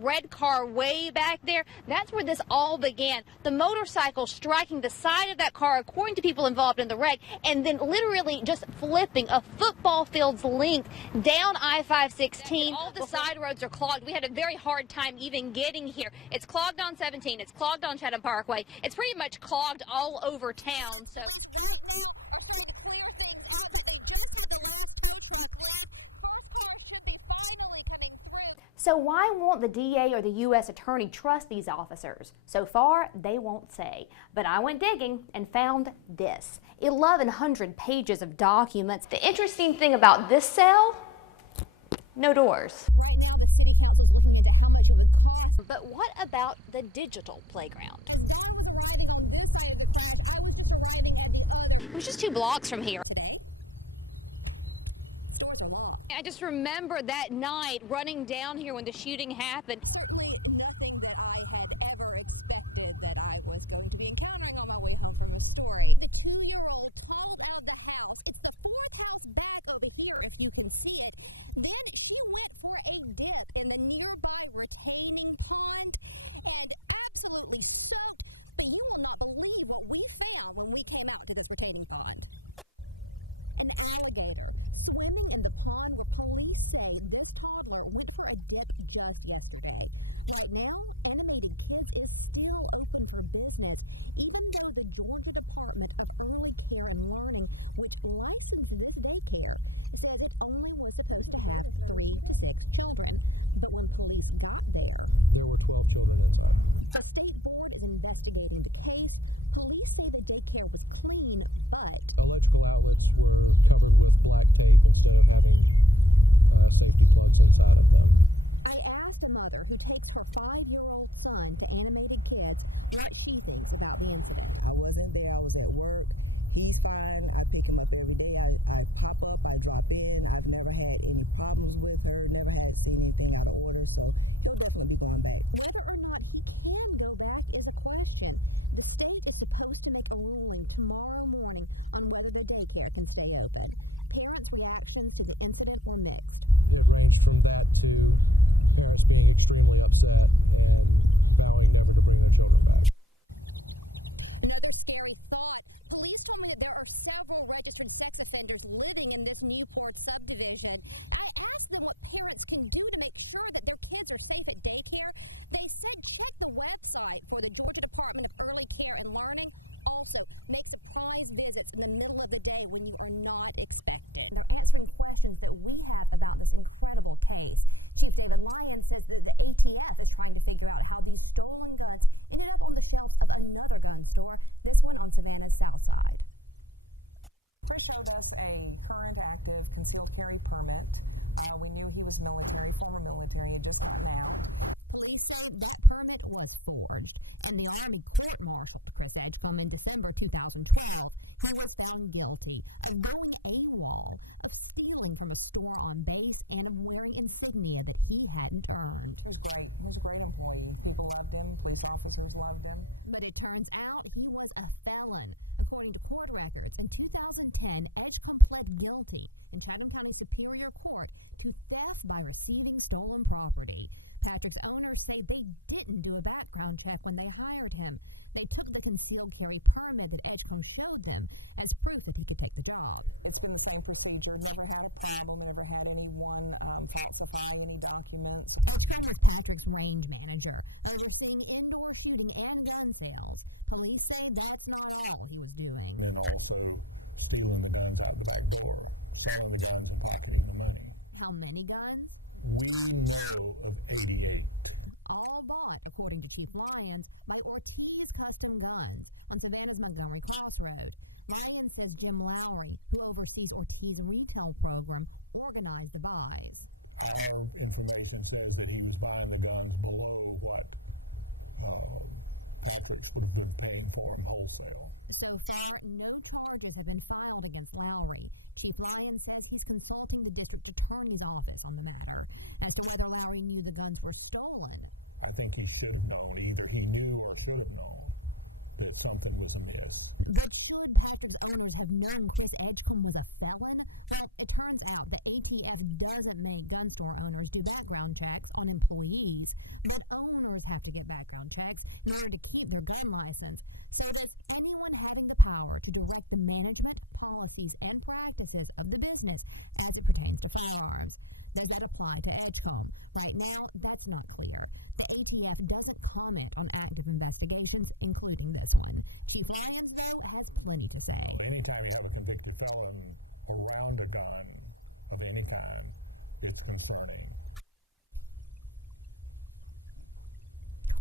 red car way back there, that's where this all began. The motorcycle striking the side of that car, according to people involved in the wreck, and then literally just flipping a football field's length down I-516. All the side roads are clogged. We had a very hard time even getting here. It's clogged on 17. It's clogged on Chatham Parkway. It's pretty much clogged all over town. So. So why won't the DA or the U.S. Attorney trust these officers? So far, they won't say. But I went digging and found this. 1,100 pages of documents. The interesting thing about this cell, no doors. But what about the digital playground? It was just 2 blocks from here. I just remember that night running down here when the shooting happened. Nothing that I had ever expected that I was going to be encountering on my way home from the story. The 2-year-old crawled out of the house. It's the 4th house back over here, if you can see it. Then she went for a dip in the nearby retaining pond and absolutely soaked. You will not believe what we found when we came out to this retaining pond. An alligator swimming in the pond where police say this toddler went for a dip just yesterday. And now, Innovative Kids is still open for business, even though the Georgia Department of Early Care and Learning, which licenses this daycare, says it only was supposed to have 3 to 6 children. But when police got there, a state board is investigating the case. Police say the daycare was clean, but mother who takes her 5-year-old son to Animated Kids what she thinks about the incident. I wasn't there. I was at work. He's fine. I pick him up every day. I pop up. I drop in. I've never had any problems with her. Never had seen anything out of the blue. So he'll definitely be going back. Whether or not he can go back is a question. The state is supposed to make a ruling tomorrow morning on whether the daycare can stay open. Parents' reactions to the incident were mixed. It ranged from bad to another scary thought. Police told me there are several registered sex offenders living in this Newport subdivision. I was asked them what parents can do to make sure that their kids are safe at daycare. They said click the website for the Georgia Department of Early Care and Learning. Also, make surprise visits in the middle of the day when you are not expected. They're answering questions that we have about this incredible case. Chief David Lyons says that the ATF is trying to figure out how these stolen guns ended up on the shelves of another gun store, this one on Savannah's south side. Chris showed us a current active concealed carry permit. We knew he was military, former military, had just gotten out. Police said that permit was forged, and the Army court-martialed Chris Edgecombe in December 2012, who was found guilty of going AWOL, of stealing from a store on base, and of wearing insignia that he hadn't earned. He was great. He was a great employee. People loved him. Police officers loved him. But it turns out he was a felon. According to court records, in 2010, Edgecombe pled guilty in Chatham County Superior Court to theft by receiving stolen property. Patrick's owners say they didn't do a background check when they hired him. They took the concealed carry permit that Edgecombe showed them as proof that he could take the job. It's been the same procedure. Never had a problem. Never had anyone falsify any documents. Edgecombe was Patrick's range manager, overseeing indoor shooting and gun sales. Police say that's not all he was doing. And also stealing the guns out the back door, selling the guns and pocketing the money. How many guns? We know of 88. All bought, according to Chief Lyons, by Ortiz Custom Guns on Savannah's Montgomery Crossroad. Lyons says Jim Lowry, who oversees Ortiz's retail program, organized the buys. Our information says that he was buying the guns below what Patrick's was paying for him wholesale. So far, no charges have been filed against Lowry. Chief Lyons says he's consulting the district attorney's office on the matter as to whether Lowry knew the guns were stolen. I think he should have known. Either he knew or should have known that something was amiss. But should Patrick's owners have known Chris Edgecombe was a felon? But it turns out the ATF doesn't make gun store owners do background checks on employees. but owners have to get background checks in order to keep their gun license. So does anyone having the power to direct the management, policies, and practices of the business as it pertains to firearms? Does that apply to Edgecombe? Right now, that's not clear. The ATF doesn't comment on active investigations, including this one. Chief Lyons, though, has plenty to say. Anytime you have a convicted felon around a gun of any kind, it's concerning.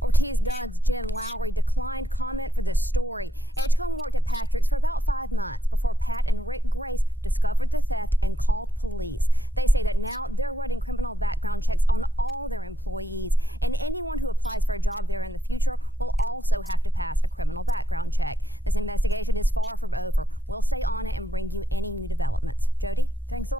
Ortiz Dad's Jen Lowry declined comment for this story.